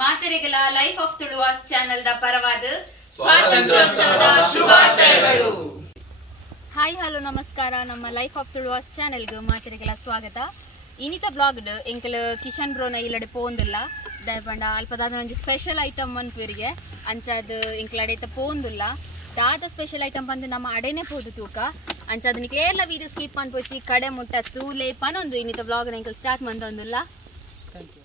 ಮಾತೆರೆಗಳ life of Tuluvas channel ದ ಪರವಾದ ಸ್ವಾತಂತ್ರ್ಯೋತ್ಸವದ ಶುಭಾಶಯಗಳು. ಹಾಯ್ ಹಲೋ ನಮಸ್ಕಾರ. ನಮ್ಮ ಲೈಫ್ ಆಫ್ ತುಳುವಾಸ್ ಚಾನೆಲ್ಗೆ ಮಾತೆರೆಗಳ ಸ್ವಾಗತ. ಇನಿತ ಬ್ಲಾಗ್ಡ್ ಎಂಕಲ್ ಕಿಶನ್ ಬ್ರೋನ ಇಲ್ಲಡೆ ಪೋಂದಿಲ್ಲ ದಯಪಂಡ ಅಲ್ಪದಾದ ಒಂಜಿ ಸ್ಪೆಷಲ್ ಐಟಮ್ ಅನ್ಪುರಿಗೆ ಅಂಚಾದ ಎಂಕಲಡೆತ ಪೋಂದಿಲ್ಲ ದಾದ ಸ್ಪೆಷಲ್ ಐಟಮ್ ಬಂದು ನಮ್ಮ ಅಡೆನೆ ಪೋದು ತೂಕ ಅಂಚಾದ ನಿಕ್ಲೆ ಎಲ್ಲ ವೀಡಿಯೋ ಸ್ಕಿಪ್ ಅನ್ಪೋಚಿ ಕಡೆ ಮುಟ್ಟ ತೂಲೆ ಪನೊಂದು ಇನಿತ ಬ್ಲಾಗ್ ಎಂಕಲ್ ಸ್ಟಾರ್ಟ್ ಮಂದೊಂದಿಲ್ಲ. Thank you.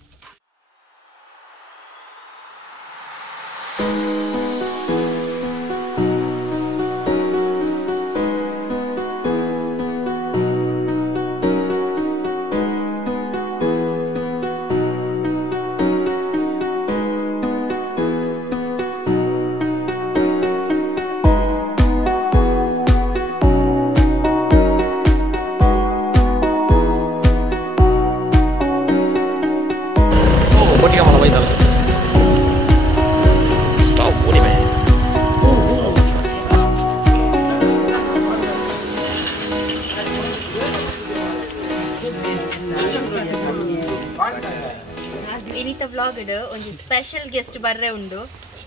ಇನಿತ ವ್ಲಾಗ್ಡ್ ಒಂಜಿ ಸ್ಪೆಷಲ್ ಗೆಸ್ಟ್ ಬರ್ರೆ ಉಂಡು.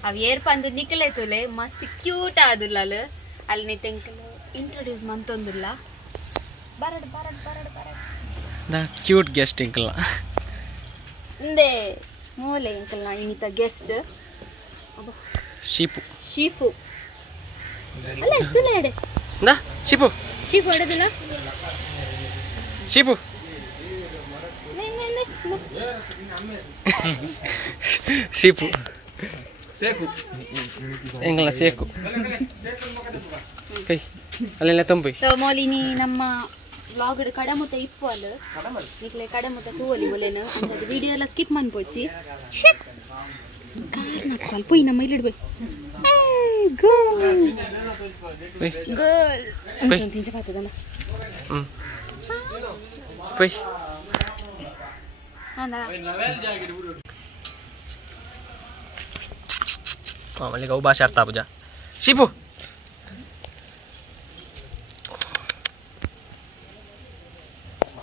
ಅವ್ ಏರ್ ಪಂದು ನಿಕಲೆ ತುಲೆ ಮಸ್ತ್ ಕ್ಯೂಟ್ ಆದುಲ್ಲ ಅಲ್ಲಿ ನೀ ತೆಂಕಲು ಇಂಟ್ರೊಡ್ಯೂಸ್ ಮಂತೊಂದುಲ್ಲ. ಬರಡ್ ಬರಡ್ ಬರಡ್ ಬರಡ್ ದ ಕ್ಯೂಟ್ ಗೆಸ್ಟ್ ಇಂಕಲ್ನ ಇಂದೆ ಮೂಲೆ ಇಂಕಲ್ನ ಇನಿತ ಗೆಸ್ಟ್ ಶೀಪು ಶೀಫು ಅಲ್ಲ ತುಲೆ ಎಡೆ ದ ಶೀಪು ಶೀಫು ಎಡೆದಿಲ್ಲ ಶೀಪು ಶೀಪು ಸೇಕು ಎಂಗಲ ಸೇಕು ಕೈ ಅಲ್ಲೆಲ್ಲ ತಂಪೈ ಮೋಲಿನಿ ನಮ್ಮ ವ್ಲಾಗ್ ಕಡೆ ಮುಟ್ಟ ಇಪ್ಪು ಅಲ್ಲ ನಿಕ್ಲೆ ಕಡೆ ಮುಟ್ಟ ತೂವಲಿ ಮೊಲೆನು ಅಂಚದ ವಿಡಿಯೋ ಎಲ್ಲ ಸ್ಕಿಪ್ ಮಾಡ್ಪೋಚಿ ಕಾರ್ ನಕ್ಕಲ್ ಪೋಯ್ ನಮ್ಮ ಇಲ್ಲಿ ಇಡ್ಬೈ ಗರ್ಲ್ ಅಂತ ತಿಂಚಕಾತದಲ್ಲ ಪೈ ಮಲ್ಲಿ ಗೌ ಭಾಷೆ ಅರ್ಥ ಪೂಜಾ ಶಿಪು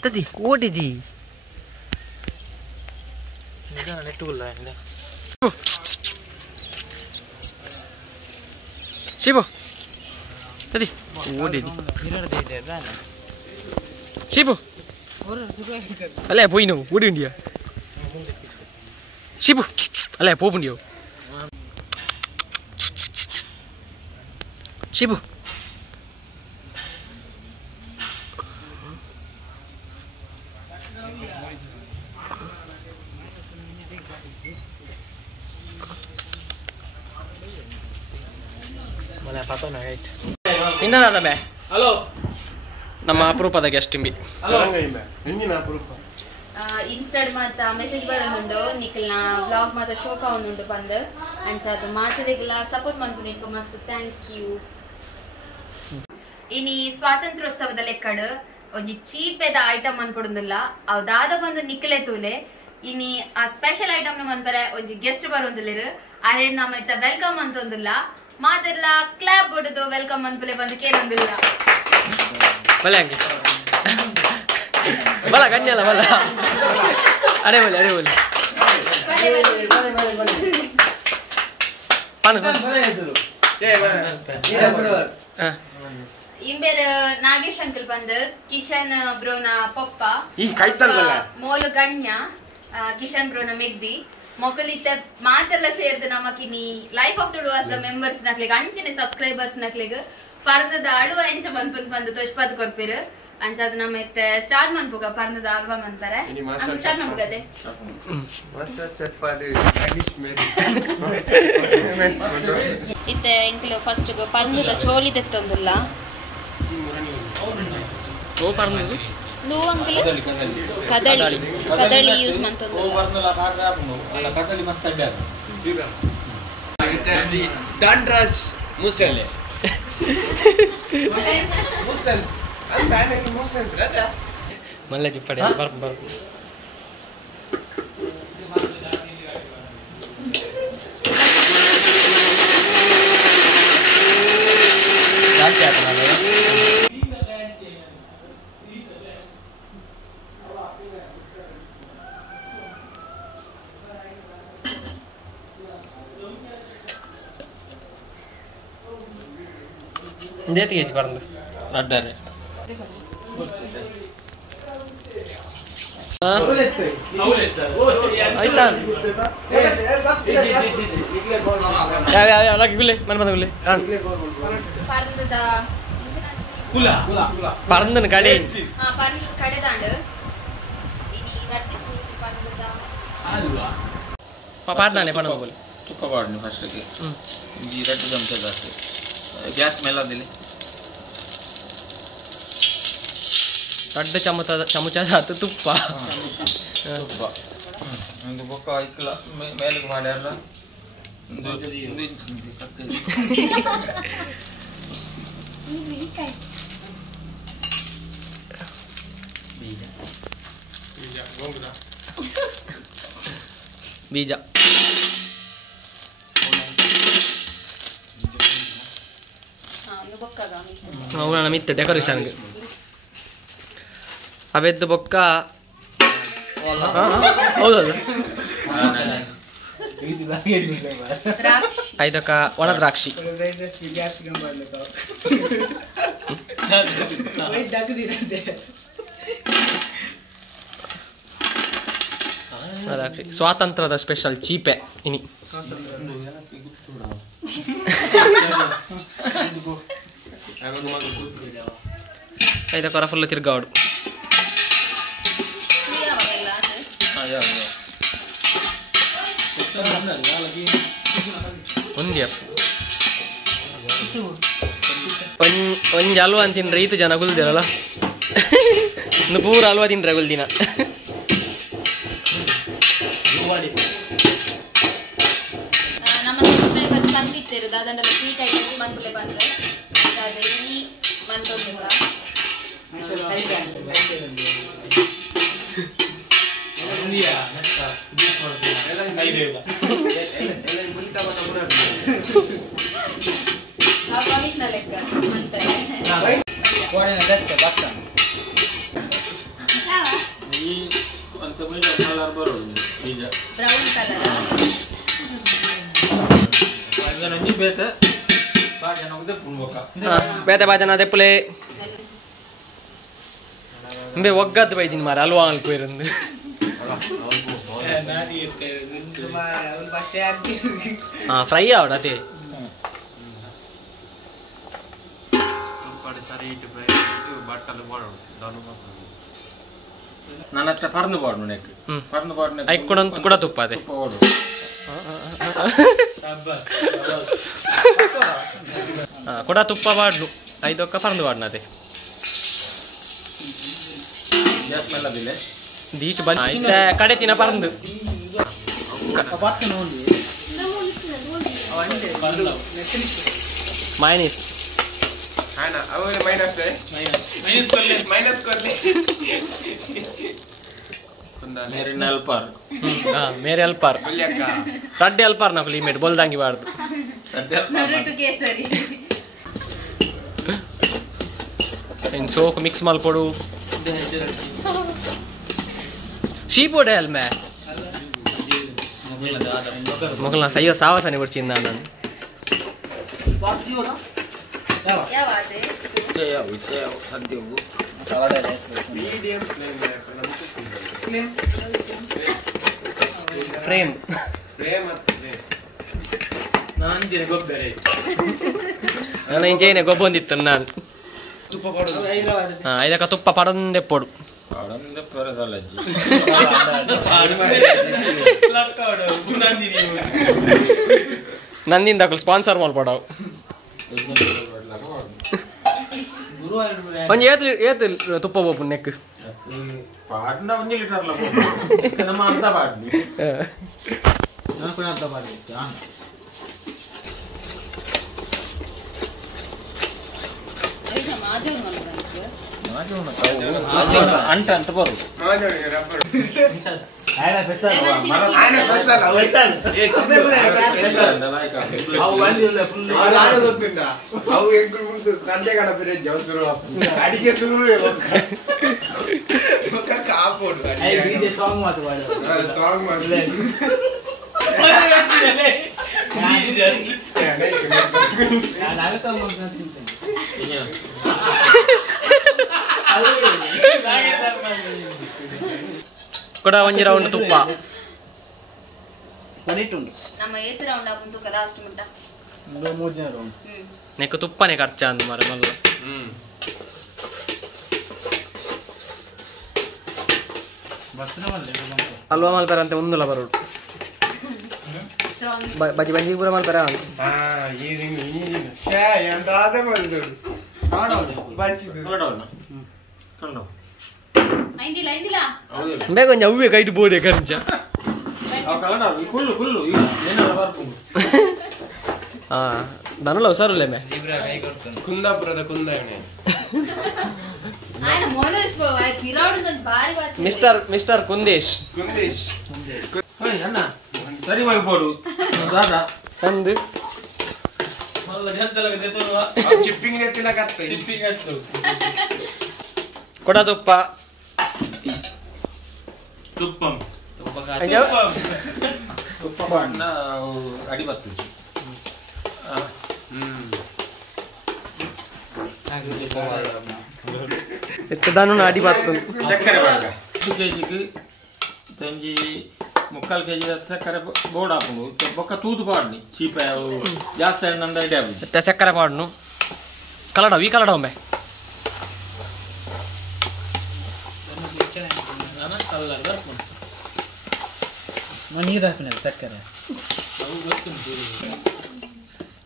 ತದಿ ಓಡಿದಿ ಶಿಪು ತದಿ ಓಡಿದಿ ಶಿಪು ಅಲ್ಲೇ ಪೋಯಿ ನಾವು ಓಡಿ ಉಂಡಿಯಾ ಶಿಪು ಅಲ್ಲೇ ಪೋಪುಂಡಿಯೋ ಶಿಪು ಇನ್ನದ ಬೇ ಹಲೋ ನಮ್ಮ ಅಪರೂಪದ ಗೆಸ್ಟ್ ಇಂಬಿ ಇನ್ಸ್ಟಾಡ್ ಮಾತ ಮೆಸೇಜ್ ಬರೋದುಂಡು ನಿಖಲ್ನ ವ್ಲಾಗ್ ಮಾತ ಶೋಕ ಅವನುಂಡು ಬಂದು ಅಂಚಾದ ಮಾತರಿಗೆಲ್ಲ ಸಪೋರ್ಟ್ ಮಾಡ್ಕೊಂಡು ಮಸ್ತ್ ಥ್ಯಾಂಕ್ ಯು. ಇನಿ ಸ್ವಾತಂತ್ರ್ಯೋತ್ಸವದ ಲೆಕ್ಕಡ್ ಒಂಜಿ ಚೀಪೆದ ಐಟಮ್ ಅನ್ಪಡುದಿಲ್ಲ ಅವ್ ದಾದ ಬಂದು ನಿಖಲೆ ತೂಲೆ ಇನಿ ಆ ಸ್ಪೆಷಲ್ ಐಟಮ್ ನ ಮನ್ಪರೆ ಒಂಜಿ ಗೆಸ್ಟ್ ಬರೋದಿಲ್ಲ ಅರೆ ನಮ್ಮ ಇತ್ತ ವೆಲ್ಕಮ್ ಅಂತೊಂದಿಲ್ಲ ಮಾತೆಲ್ಲ ಕ್ಲಾಪ್ ಹೊಡೆದು ವೆಲ್ಕಮ್ ಅನ್ಪಲೆ ಬಂದು ಕೇಳೊಂದಿಲ್ಲ ಬಲ ಗಣ್ಯಲ್ಲ ಬಲ ಅಡೆ ಬೋಲಿ ಅಡೆ ಬೋಲಿ ಇಂಬೇರ್ ನಾಗೇಶ್ ಅಂಕಲ್ ಬಂದು ಕಿಶನ್ ಬ್ರೋನ ಪಪ್ಪ ಮೋಲು ಗಣ್ಯ ಕಿಶನ್ ಬ್ರೋನ ಮೆಗ್ದಿ ಮೊಕಲಿತ್ತ ಮಾತೆಲ್ಲ ಸೇರ್ದು ನಮಕಿನಿ ಲೈಫ್ ಆಫ್ ತುಳುವಾಸ್ ದ ಮೆಂಬರ್ಸ್ ನಕ್ಲೆಗ್ ಅಂಚನೆ ಸಬ್ಸ್ಕ್ರೈಬರ್ಸ್ ನಕ್ಲೆಗ್ ಪರ್ದದ ಅಳುವ ಎಂಚ ಬಂದ್ಪನ್ ಬಂದು ತೋಚ್ಪಾದ್ ಕೊರ್ಪಿರು ಅಂಚಾದ ನಮ್ಮ ಇತ್ತೆ ಸ್ಟಾರ್ಟ್ ಮಾಡ್ಬೋಗ ಪರ್ದದ ಆಲ್ಬಮ್ ಅಂತಾರೆ ಹಂಗ ಸ್ಟಾರ್ಟ್ ಮಾಡ್ಬೋಗದೆ ಇತ್ತೆ ಎಂಕ್ಲು ಫಸ್ಟ್ ಪರ್ದದ ಚೋಲಿ ತೆತ್ತೊಂದಿಲ್ಲ ಓ ಪರ್ದದು ನೋ ಅಂಕಲ್ ಕದಳಿ ಕದಳಿ ಯೂಸ್ ಮಾಡ್ತೊಂದಿಲ್ಲ ಕದಳಿ ಮಸ್ತ್ ಅಡ್ಡ ಧನ್ರಾಜ್ ಮುಸೆಲ್ಸ್ ಮುಸೆಲ್ಸ್ ಮಲ್ಲ ಚಿಪ್ಪಡೆ ಬರ್ಪ ಬರ್ಪ ಜಾಸ್ತಿ ಆಯ್ತು ನಾನು ದೇತಿ ಕೇಜಿ ಪರಂದು ಅಡ್ಡರೆ ಆಯ್ತಾ ಯಾವ ಲಕ್ಕಿ ಗುಲ್ಲೆ ಮನೆ ಬಂದ ಗುಲ್ಲೆ പറന്ന് കട കടതാണ്ട് ಪಾಡ್ನಾನೆ ಪಣ ಬೋಲೆ ತುಪ್ಪ ಪಾಡ್ನಿ ಫಸ್ಟ್ಗೆ ಈ ರಟ್ಟು ಚಮಚ ಜಾಸ್ತಿ ಗ್ಯಾಸ್ ಮೇಲೆ ಅದಿಲ್ಲಿ ದೊಡ್ಡ ಚಮಚ ಆತು ತುಪ್ಪ ತುಪ್ಪ ಒಂದು ಬೊಕ್ಕ ಐಕ್ಲ ಮೇಲಿಗೆ ಮಾಡ್ಯಾರ ಒಂದು ಇಂಚ್ ಬೀಜ ಅವನ ಮಿತ್ತು ಡೆಕೋರೇಷನ್ಗೆ ಅವೆದ್ದು ಬೊಕ್ಕ ಹೌದಲ್ಲ ಐದಕ್ಕ ಒಣ ದ್ರಾಕ್ಷಿ ಸ್ವಾತಂತ್ರ್ಯದ ಸ್ಪೆಷಲ್ ಚೀಪೆ ಇನಿ ಐದಕ್ಕ ಫುಲ್ ತಿರ್ಗಾಡು ಒಂಜಿ ಹಲ್ವಾ ಅಂತ ತಿನ್ರೆ ಈತು ಜನ ಗುಲ್ದಿರಲ್ಲ ಒಂದು ಪೂರ ಹಲ್ವಾ ತಿನ್ರೆ ಗುಲ್ದಿನ ನಮ್ಮ ಸಬ್ಸ್ಕ್ರೈಬರ್ಸ್ ಬಂದಿತ್ತೇರು ದಾದಂಡಲ ಸ್ವೀಟ್ ಐಟಮ್ಸ್ ಬಂದ್ಬಿಲೆ ಬಂದ್ರೆ ಅದೇ ಈ ಬಂದೋಗಿಲ್ಲ ಲೆಕ್ಕ ಬ್ರೌನ್ ಕಲರ್ ಬೇತೆ ಬಾಜನ ದೆಪ್ಪಲೆ ಬೇ ಒಗ್ಗದ್ದು ಬೈದಿನ ಮಾರ ಅಲ್ವಾ ಅಲ್ಪ ಇರಂದು ಫ್ರೈ ಆವಡತೆ ನನ್ನ ಹತ್ರ ಪರ್ನು ಬಾಡ್ನು ನೆಕ್ ಪರ್ನು ಬಾಡ್ನು ಐ ಕೂಡ ತುಪ್ಪ ಅದೇ ಕೂಡ ತುಪ್ಪ ಬಾಡ್ನು ಐದೊಕ್ಕ ಪರಂದು ಬಾಡ್ನ ಅದೇ ಗ್ಯಾಸ್ ಮೇಲೆ ಅದಿಲ್ಲ ದೀಚ್ ಬಂದ ಕಡೆ ತಿನ್ನ ಪರಂದು ಮೈನೀಸ್ ಮೇರೆ ಅಲ್ಪಾರ್ ರಡ್ಡೆ ಅಲ್ಪಾರ್ ನಾವು ಲಿಮಿಟ್ ಬೋಲ್ದಂಗಿ ಬಾರ್ದು ಕೇಸರಿ ಇನ್ನು ಸೋಕು ಮಿಕ್ಸ್ ಮಾಡ್ಕೊಡು ಶೀಪೋಡೆ ಅಲ್ಮೆ ಮೊಗಲ್ನ ಸಯ್ಯೋ ಸಾವಸನೆ ಬಿಡ್ಚಿಂದ ನಾನು ಫ್ರೇಮ್ ನಾನು ಇಂಚೇನೆ ಗೊಬ್ಬ ಹೊಂದಿತ್ತು ನಾನು ಇದಕ್ಕೆ ತುಪ್ಪ ಪಡೊಂದೆ ಪೊಡು ನಂದಿಂದ ಸ್ಪಾನ್ಸರ್ ಮಾಡ್ಕೊಡವು ಒಂಜಿ ಏತ್ ತುಪ್ಪ ಬೋಪು ನೆಕ್ ಪಾಡ್ನ 1 ಲೀಟರ್ ನಮ್ಮ ಅರ್ಧ ಪಾಡ್ನಿ ನಾನು ಕೂಡ ಅರ್ಧ ಪಾಡ್ನಿ ಅಂಟ ಅಂತ ಬರು ಅಡಿಗೆ ಶುರು ಸಾಂಗ್ ಮಾತು ಕೂಡ ಒಂಜಿ ರೌಂಡ್ ತುಪ್ಪ ನಮ್ಮ ಏತ್ ರೌಂಡ್ ಆಪುನ್ ತುಕ ಲಾಸ್ಟ್ ಮುಟ್ಟ ನೆಕ್ಕು ತುಪ್ಪನೇ ಖರ್ಚ ಅಂದ್ ಮಾರ ಮಲ್ಲ ಅಲ್ವಾ ಮಲ್ಪೆರ ಅಂತ ಒಂದುಲ ಬರೋಡು ಬಜ್ಜಿ ಬಂಜಿ ಪೂರ ಮಲ್ಪೆರ ಐಂದಿಲ್ಲ ಐಂದಿಲ್ಲ ಬೇಗ ಒಂಜಿ ಅವ್ವೆ ಕೈಟ್ ಬೋಡೆ ಖರ್ಚ ದನಲ್ಲ ಹುಷಾರುಲ್ಲ ಮೇ ಕುಂದಾಪುರದ ಕುಂದಾವಣೆ ఆయన మోడల్స్ పిరాడు భారీ బాత్ ಮಿಸ್ಟರ್ ಕುಂದೇಶ್ ಅಣ್ಣ ಸರಿ ಮಾಡ್ಬೋಡು ದಾದಾ ತಂದು ಚಿಪ್ಪಿಂಗ್ ಕೊಡ ತುಪ್ಪ ತುಪ್ಪ ಬಾಡ್ನ ಅಡಿ ಬತ್ತು ಎತ್ತದಾನು ಅಡಿ ಬತ್ತು ಚಕ್ಕರೆ ಬಾಡ 1 ಕೆಜಿಗೆ ತಂಜಿ 3/4 ಕೆಜಿ ಚಕ್ಕರೆ ಬೋರ್ಡ್ ಹಾಕೊಂಡು ಬೊಕ್ಕ ತೂತು ಬಾಡ್ನಿ ಚೀಪ ಜಾಸ್ತಿ ನಂದ ಐಡಿಯಾ ಎತ್ತ ಚಕ್ಕರೆ ಪಾಡ್ನು ಕಲಡವ ಈ ಕಲಡವ ಒಮ್ಮೆ ನೀರು ಹಾಕಿನ ಸಕ್ಕರೆ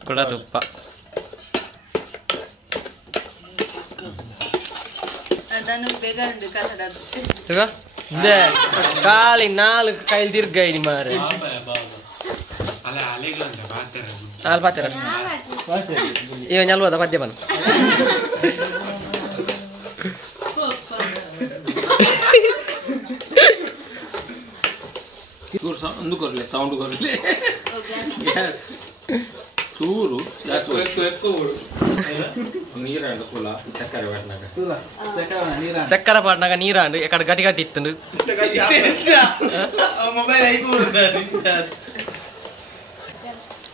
ಕೊಡ ತುಪ್ಪ ಅದನ್ನು ಬೇಗ ಉಂಟು ಕಲಡದು ತಗ ಇದೆ ಕಾಲಿ 4 ಕೈಲಿ ತಿರ್ಗಾಯಿ ಮಾರೆ ಅಲ್ಲಿ ಪಾತ್ರ ಇವ ಅಲ್ವದ ಪದ್ಯ ಬನ್ ಒಂದು ಕೊರ್ಲೆ ಸೌಂಡ್ ಕೊರ್ಲೆ ಗ್ಯಾಸ್ ಚೂರು ನೀರಂಡು ಕುಲ ಚಕ್ಕರೆ ಬಾಡ್ನಾಗ ಚಕ್ಕರೆ ಪಾಡ್ನಾಗ ನೀರಾಂಡು ಎಕಡೆ ಗಟ್ಟಿ ಗಟ್ಟಿ ಇತ್ತು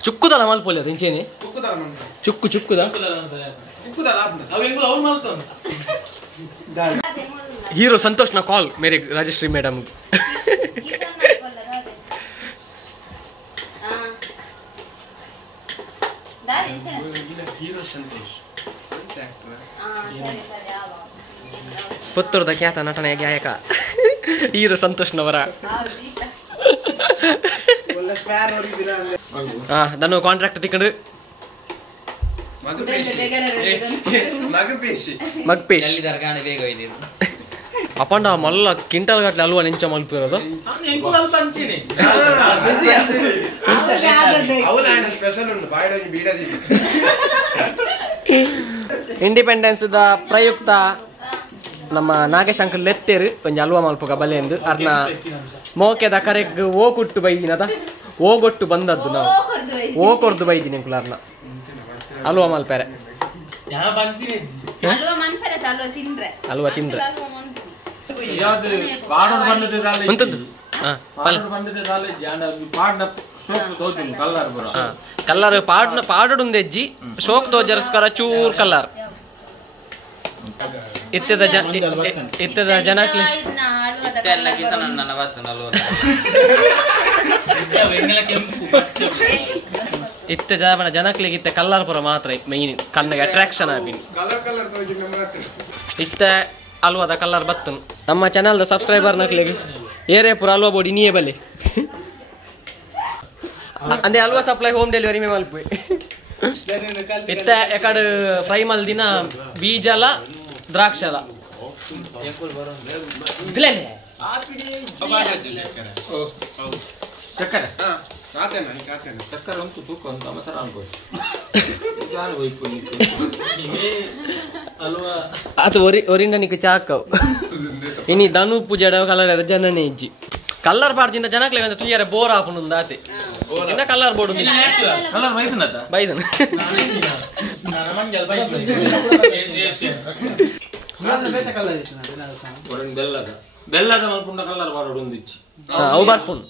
ಚುಕ್ಕುದಲ್ಲ ಮಲ್ಪೊಲಿ ಅದು ಇಂಚೇನೆ ಚುಕ್ಕು ಚುಕ್ಕುದ ಹೀರೋ ಸಂತೋಷ್ ನ ಕಾಲ್ ಮೇರೆ ರಾಜಶ್ರೀ ಮೇಡಮ್ ಪುತ್ತೂರದ ಖ್ಯಾತ ನಟನೆಯ ಗಾಯಕ ಹೀರೋ ಸಂತೋಷ್ನವರ ನಾನು ಕಾಂಟ್ರಾಕ್ಟ್ ತಿಕ್ಕೊಂಡು ಮಗ್ಪೇಶ್ ಅಪ್ಪಂಡ ಮಲ್ಲ ಕ್ವಿಂಟಲ್ ಗಟ್ಲೆ ಅಲ್ವಾ ನೆಂಚ ಮಲ್ಪಿರೋದು ಇಂಡಿಪೆಂಡೆನ್ಸ್ ದ ಪ್ರಯುಕ್ತ ನಮ್ಮ ನಾಗೇಶ್ ಅಂಕಲ್ ಲೆತ್ತೇರು ಒಂಜಿ ಅಲ್ವಾ ಮಲ್ಪಗ ಬಲೆ ಎಂದು ಅರ್ನ ಮೋಕೆದ ಕರೆಗ್ ಓ ಕುಟ್ಟು ಬೈದಿನದ ಓಗೊಟ್ಟು ಬಂದದ್ದು ನಾವು ಓ ಕೊರ್ದು ಬೈದಿನಿ ಕುಲಾರ್ನ ಅಲ್ವಾ ಮಲ್ಪೆರೆ ಅಲ್ವಾ ತಿಂದ್ರೆ ಕಲ್ಲರ್ ಪಾಡುಂದು ಎಜ್ಜಿ ಶೋಕ್ ತೋಜರ್ಸ್ಕರ ಚೂರ್ ಕಲ್ಲರ್ ಇತ್ತದ ಜನಕ್ಲಿ ಇತ್ತ ಜನಕ್ಲಿಗೆ ಇತ್ತ ಕಲ್ಲರ್ ಪುರ ಮಾತ್ರ ಮೈನ್ ಕಣ್ಣಿಗೆ ಅಟ್ರಾಕ್ಷನ್ ಆಗಿ ಇತ್ತ ಅಲ್ವಾದ ಕಲ್ಲರ್ ಬತ್ತನು ನಮ್ಮ ಚಾನಲ್ದ ಸಬ್ಸ್ಕ್ರೈಬರ್ ನಕ್ಲಿಗೆ ಏರೇ ಪುರ ಅಲ್ವಾ ಬೋಡಿ ನೀಯೇ ಬಲ್ಲಿ ಅಂದೆ ಅಲ್ವಾ ಸಪ್ಲೈ ಹೋಮ್ ಡೆಲಿವರಿ ಮೇ ಮಲ್ಪು ಇತ್ತ ಎಕಡೆ ಫ್ರೈ ಮಲ್ದಿನ ಬೀಜಲ ದ್ರಾಕ್ಷಲ ಚಕ್ಕರೆ ಚಕ್ಕರೆ ಅಂತೂ ತೂಕ ಅಂತ ಮಸರ ಅನ್ಬೋದು ಅದು ಒರಿಂದ ನಿಕ್ಕೆ ಚಾಕವು ಇನಿ ಧನು ಪೂಜೆ ಕಲರ್ ಜನನೇ ಇಜ್ಜಿ ಕಲ್ಲರ್ ಪಾಡ್ದಿಂದ ಜನಕ್ಲೆ ಅಂತ ತುಯ್ಯರ ಬೋರ್ ಹಾಕೊಂಡು ಆತೆ ಇನ್ನ ಕಲ್ಲರ್ ಬೋರ್ಡ್ ಕಲರ್ ಬೈದನದ ಬೈದನ ಬೆಲ್ಲದ ಬೆಲ್ಲದ ಮಲ್ಪುಂಡ ಕಲ್ಲರ್ ಬಾರೋಡು ಒಂದು ಇಚ್ಚಿ ಅವು ಬರ್ಪುಂಡು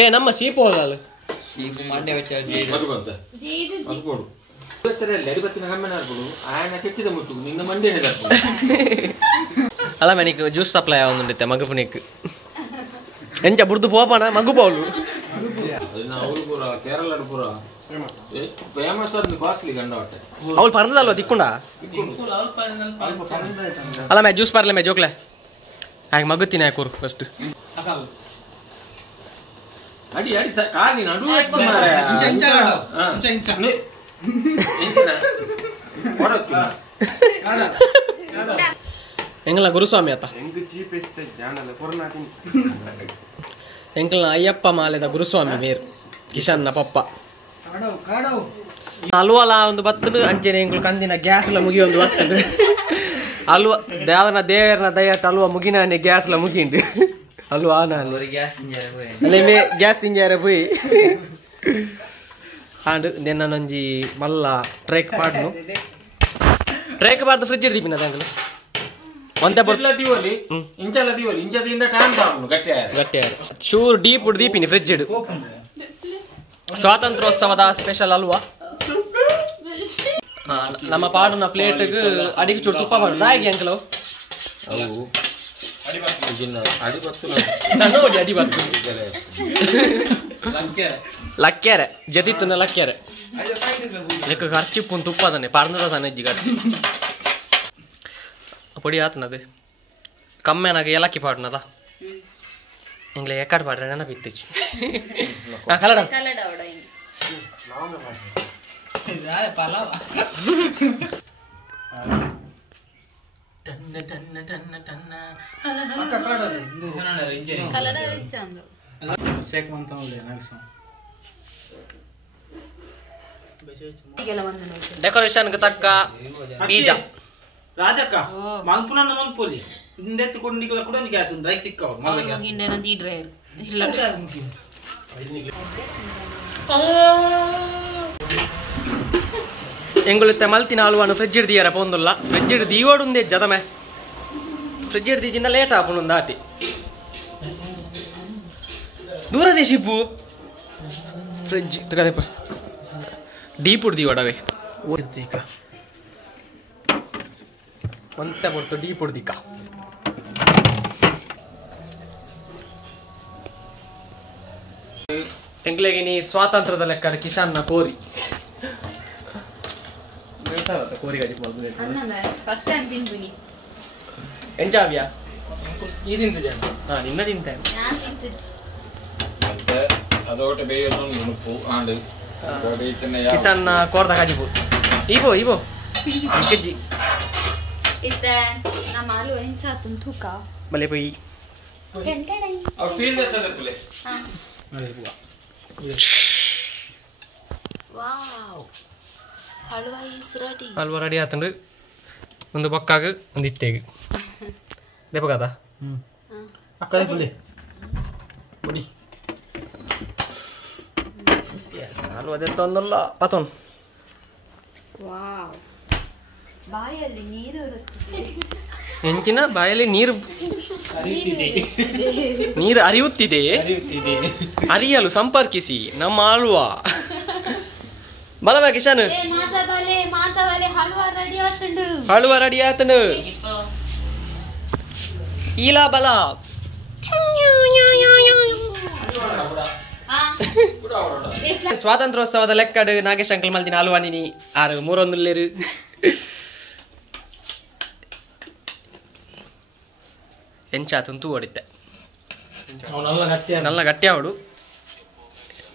ಏ ನಮ್ಮ ಸೀಪು ಹೋಗಲ್ಲ ಮಧುವಂತ ಮದ್ಕೊಡು ಅಡಿಬತ್ತಿನ ಕಮ್ಮಿನ ಹಾರ್ಕೊಡು ಆಯನ ಕೆಟ್ಟಿದ ಮುಟ್ಟು ನಿನ್ನ ಮಂಡೆ ಅಲ್ಲ ಮನಿಕ್ ಜ್ಯೂಸ್ ಸಪ್ಲೈ ಆವೊಂದುಂಡಿತ್ತೆ ಮಗಪುನಿಕ್ ಎಂಚ ಬುಡ್ದು ಪೋಪನ ಮಗು ಪೌಲು ಅವಳು ಪೂರ ಕೇರಳ ಪೂರ ಫೇಮಸ್ ಅದು ಕಾಸ್ಟ್ಲಿ ಗಂಡ ಹೊಟ್ಟೆ ಅವಳು ಪರಂದಲ್ವ ತಿಕ್ಕೊಂಡ ಅಲ್ಲ ಮೇ ಜ್ಯೂಸ್ ಪಾರ್ಲೆ ಮೇ ಜೋಕ್ಲೆ ಹಾಗೆ ಮಗುತ್ತೀನಿ ಹಾಕೋರು ಫಸ್ಟ್ ಅಡಿ ಅಡಿ ಕಾಲಿ ನಡು ಎಂಗ್ಲ ಗುರುಸ್ವಾಮಿ ಆತ ಎಂಗ್ಲ ಅಯ್ಯಪ್ಪ ಮಾಲೆದ ಗುರುಸ್ವಾಮಿ ಮೇರು ಕಿಶನ್ನ ಪಪ್ಪ ಅಲ್ವಲ್ಲ ಒಂದು ಬತ್ತದು ಅಂಚೆನೆ ಎಂಗ್ಳು ಕಂದಿನ ಗ್ಯಾಸ್ಲ ಮುಗಿ ಒಂದು ಬತ್ತದು ಅಲ್ವ ದೇವನ ದೇವರನ ದಯಟ್ ಅಲ್ವ ಮುಗಿನಾನೆ ಗ್ಯಾಸ್ಲ ಮುಗಿಂಡು ಅಲ್ವಾ ನಾನು ಅಲ್ಲೇ ಮೇ ಗ್ಯಾಸ್ ತಿಂಜಾರೆ ಪೋಯಿ ಹಾಂಡು ದೆನ್ನೊಂಜಿ ಮಲ್ಲ ಟ್ರೇಕ್ ಪಾಡ್ನು ಟ್ರೇಕ್ ಪಾಡ್ದು ಫ್ರಿಜ್ ದೀಪಿನ ತಂಗಲು ಒಂತೆ ದಿವಲಿ ಇಂಚಲ ದಿವಲಿ ಇಂಚದಿಂದ ಟೈಮ್ ತಾನು ಗಟ್ಟಿ ಶೂರ್ ಡೀಪ್ ಉಡ್ ದೀಪಿನಿ ಫ್ರಿಜ್ ಇಡು ಸ್ವಾತಂತ್ರ್ಯೋತ್ಸವದ ಸ್ಪೆಷಲ್ ಅಲ್ವಾ ನಮ್ಮ ಪಾಡಿನ ಪ್ಲೇಟ್ಗೆ ಅಡಿಗೆ ಚೂರು ತುಪ್ಪ ಮಾಡುದು ಹಾಗೆ ಅಂಕಲು ಅವು ಸಣ್ಣ ಅಡಿ ಬತ್ತು ಲಕ್ಕ್ಯಾರೆ ಜತಿತ್ತನ ಲಕ್ಕ್ಯಾರೆ ಇದಕ್ಕೆ ಖರ್ಚಿಪ್ಪು ತುಪ್ಪದನ್ನೇ ಪಾರ್ನದ ಸಣ್ಣಜ್ಜಿ ಖರ್ಚು ಪೊಡಿ ಆತನದು ಕಮ್ಮೆನಾಗ ಏಲಕ್ಕಿ ಪಾಡ್ನದ ಎಂಗ್ಲೆ ಎಕ್ಕಡ್ ಪಾಡ್ರೆ ನೆನಪಿತ್ತಿಚ್ಚು ಕಲಡ ಡೆಕೋರೇಷನ್ ತಕ್ಕ ಬೀಜ ರಾಜಕ್ಕ ಮಲ್ಪುನ ಮಲ್ಪೋಲಿ ಇಂದೆತ್ತು ಕೊಂಡಿಗಳ ಕೂಡ ಒಂದು ಗ್ಯಾಸ್ ಉಂಟು ಐಕ್ ತಿಕ್ಕವ ಎಂಗುಳುತ್ತೆ ಮಲ್ತಿನ ಹಲ್ವಾನು ಫ್ರಿಜ್ ಹಿಡ್ದಿಯಾರ ಪೊಂದುಲ್ಲ ಫ್ರಿಜ್ ಹಿಡ್ದು ದೀವೋಡುಂದೆ ಜದಮೆ ಫ್ರಿಜ್ ಹಿಡ್ದಿಜಿಂದ ಲೇಟ್ ಆಪುನು ದಾತಿ ದೂರದೇ ಶಿಪ್ಪು ಫ್ರಿಜ್ ತಗದೆಪ್ಪ ಡೀಪ್ ಉಡ್ದಿ ಒಡವೆ ಓಡ್ದೀಕ ಮಂತೆ ಬರ್ತು ಡೀಪ್ ಉಡ್ದಿಕ ಎಂಗ್ಲೆಗೆ ನೀ ಸ್ವಾತಂತ್ರ್ಯದ ಲೆಕ್ಕ ಕಿಶಾನ್ನ ಕೋರಿ ಕೋರಿ ಗಡಿ ಫಸ್ಟ್ ಟೈಮ್ ತಿಂತೀನಿ ಎಂಜಾವ್ಯಾ ಈ ತಿಂತ ಜನ ಹಾ ನಿನ್ನ ತಿಂತೇನೆ ನಾನು ತಿಂತಿದ್ದೆ ಮತ್ತೆ ಅದೊಟ್ಟು ಬೇಯೋದು ನುಪ್ಪು ಆಂಡು ಕಿಸಾನ್ನ ಕೋರ್ದ ಕಾಜಿಪು ಇಬೋ ಇಬೋ ಕೆಜಿ ಇತ್ತ ನಮ್ಮ ಆಲು ಹೆಂಚಾತು ತೂಕ ಬಲೆ ಪೈ ಅವು ಸ್ಟೀಲ್ ಎತ್ತದಕ್ಕಲೆ wow halwa is ready halwa ready ಆತಂಡು ಒಂದು ಬಕ್ಕಾಗ ಒಂದು ಇತ್ತೇಗ ಲೇಪಗಾದ ಅಕ್ಕದ ಪುಳಿ ಬುಡಿ ಹಲ್ವಾ ಅದೆತ್ತೊಂದಲ್ಲ ಪತೊನ್ ವಾವ್ ಬಾಯಲ್ಲಿ ನೀರು ಇರುತ್ತದೆ ಹೆಂಚಿನ ಬಾಯಲ್ಲಿ ನೀರು ನೀರು ಅರಿಯುತ್ತಿದೆ ಅರಿಯಲು ಸಂಪರ್ಕಿಸಿ ನಮ್ಮ ಹಲ್ವಾ ಬಲವ ಕಿಶನ್ ಮಾತಾವಲೆ ಹಲ್ವಾ ರೆಡಿ ಆತಂಡು ಹಲ್ವಾ ರೆಡಿ ಆತಂಡು ಈಲಾ ಬಲ ಸ್ವಾತಂತ್ರ್ಯೋತ್ಸವದ ಲೆಕ್ಕಡ್ ನಾಗೇಶ್ ಅಂಕಲ್ ಮಲ್ದಿನ ಹಲ್ವಾನಿನಿ ಆರು ಮೂರೊಂದುಲ್ಲೇರು ಎಂಚಾತಂತೂ ಓಡಿತ್ತೆ ನಲ್ಲ ಗಟ್ಟಿ ಅವಡು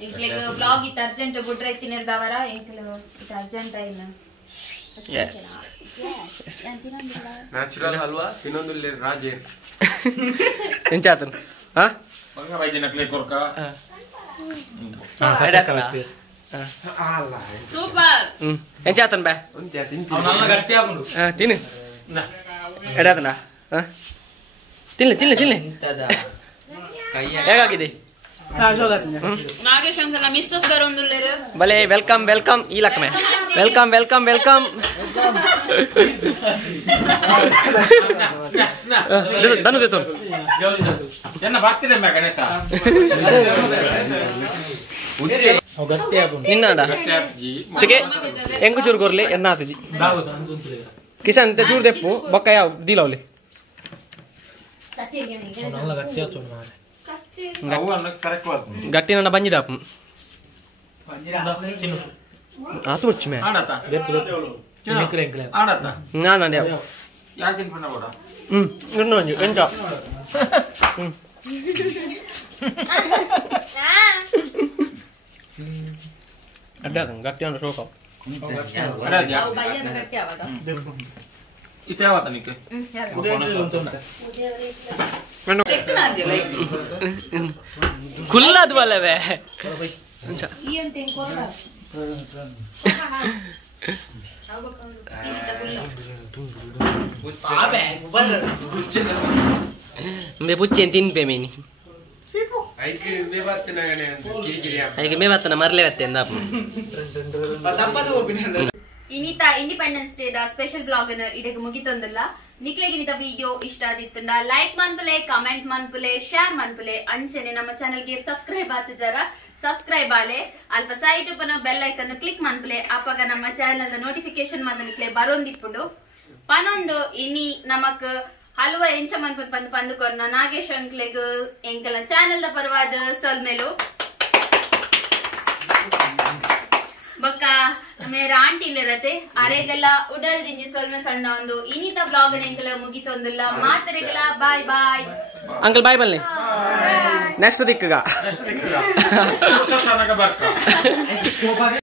ಇಂಕ್ಲೆಗ್ ಬ್ಲಾಗ್ ಇತ್ತು ಅರ್ಜೆಂಟ್ ಬುಡ್ರೆ ತಿನ್ನರ್ದವರ ಇಂಕ್ಲೆಗ್ ಇತ್ತು ಅರ್ಜೆಂಟ್ ಐನ ಎಸ್ ನ್ಯಾಚುರಲ್ ಹಲ್ವಾ ಇನ್ನೊಂದು ರಾಜೇ ಎಂಚಾತನ್ ಹಾ ಬಂಗ ಬೈದಿನ ಕ್ಲೇ ಕೊರ್ಕ ಸೂಪರ್ ಎಂಚಾತನ್ ಬಾ ಅವನಲ್ಲ ಗಟ್ಟಿ ಹಾಕೊಂಡು ತಿನ್ನು ಎಡಾತನ ತಿನ್ಲಿ ತಿನ್ಲಿ ತಿನ್ಲಿ ಹೇಗಾಗಿದೆ ನಾಗೇಶ್ ಅಂಕಲ್ ಮಿಸ್ಸಸ್ ಬರೋಂದುಲ್ಲೇರು ಭಲೆ ವೆಲ್ಕಮ್ ವೆಲ್ಕಮ್ ಈ ಲಕ್ಮೆ ವೆಲ್ಕಮ್ ವೆಲ್ಕಮ್ ವೆಲ್ಕಮ್ ದನು ದೇತೋನ್ ಎನ್ನ ಬರ್ತಿದೆ ಗಣೇಶ ನಿನ್ನಾಡ ತಿಗೆ ಎಂಕು ಚೂರು ಕೊರ್ಲಿ ಎನ್ನಾತಜಿ ಕಿಶನ್ te ಚೂರು ದೆಪ್ಪು ಬೊಕ್ಕ ಯಾವ ದಿಲವಲಿ ಗಟ್ಟಿ ನನ್ನ ಬಂಜಿಡಾಪು ಆತು ಮುಚ್ಚಿ ಮೇ ನಾನು ಇನ್ನೊಂದು ಎಂಟ ಅಡ್ಡ ಗಟ್ಟಿ ಅಂದ್ರೆ ಶೋಕ ಕುಲ್ಲದು ಬಲ್ಲವೇ ಪುಚ್ಚೇನು ತಿನ್ಪೆ ಮೇನಿ ಐಕೆ ಮೇ ಬತ್ತನ ಮರ್ಲೆ ಬತ್ತೆ ಅಂದ ಇನ್ನಿತ ಇಂಡಿಪೆಂಡೆನ್ಸ್ ಡೇ ದ ಸ್ಪೆಷಲ್ ಬ್ಲಾಗ್ ಅನ್ನು ಇದಕ್ಕೆ ಮುಗಿತೊಂದಿಲ್ಲ ನಿಕ್ಲೆಗೆ ಇನ್ನಿತ ವಿಡಿಯೋ ಇಷ್ಟ ಆದಿತ್ತಂಡ ಲೈಕ್ ಮನ್ಪುಲೆ ಕಮೆಂಟ್ ಮನ್ಪುಲೆ ಶೇರ್ ಮನ್ಪುಲೆ ಅಂಚೆನೆ ನಮ್ಮ ಚಾನೆಲ್ಗೆ ಸಬ್ಸ್ಕ್ರೈಬ್ ಆತಜಾರ ಸಬ್ಸ್ಕ್ರೈಬ್ ಆಲೆ ಅಲ್ಪ ಸೈಡ್ ಉಪನ ಬೆಲ್ ಐಕನ್ ಕ್ಲಿಕ್ ಮನ್ಪುಲೆ ಅಪ್ಪಗ ನಮ್ಮ ಚಾನೆಲ್ ನೋಟಿಫಿಕೇಶನ್ ಮಾತ ನಿಕ್ಲೆ ಬರೋಂದಿಪ್ಪುಂಡು ಪನೊಂದು ಇನಿ ನಮಕ್ ಹಲವ ಎಂಚ ಮನ್ಪುನ್ ಪಂದು ಪಂದುಕೊರ್ನ ನಾಗೇಶ್ ಅಂಕ್ಲೆಗ್ ಎಂಕಲ ಚಾನೆಲ್ ದ ಪರವಾದ ಸೊಲ್ಮೆಲು ಬೊಕ್ಕ ಮೇರ ಆಂಟಿಲಿರತ್ತೆ ಅರೆಗೆಲ್ಲ ಉಡಲ್ ದಿಂಜಿ ಸೊಲ್ಮೆ ಸಣ್ಣ ಒಂದು ಇನ್ನಿತ ಬ್ಲಾಗ್ ಎಂಕಲ ಮುಗಿತೊಂದಿಲ್ಲ ಮಾತರೆಗೆಲ್ಲ ಬಾಯ್ ಬಾಯ್ ಅಂಕಲ್ ಬಾಯ್ ಬನ್ನಿ ನೆಕ್ಸ್ಟ್ ದಿಕ್ಕಗ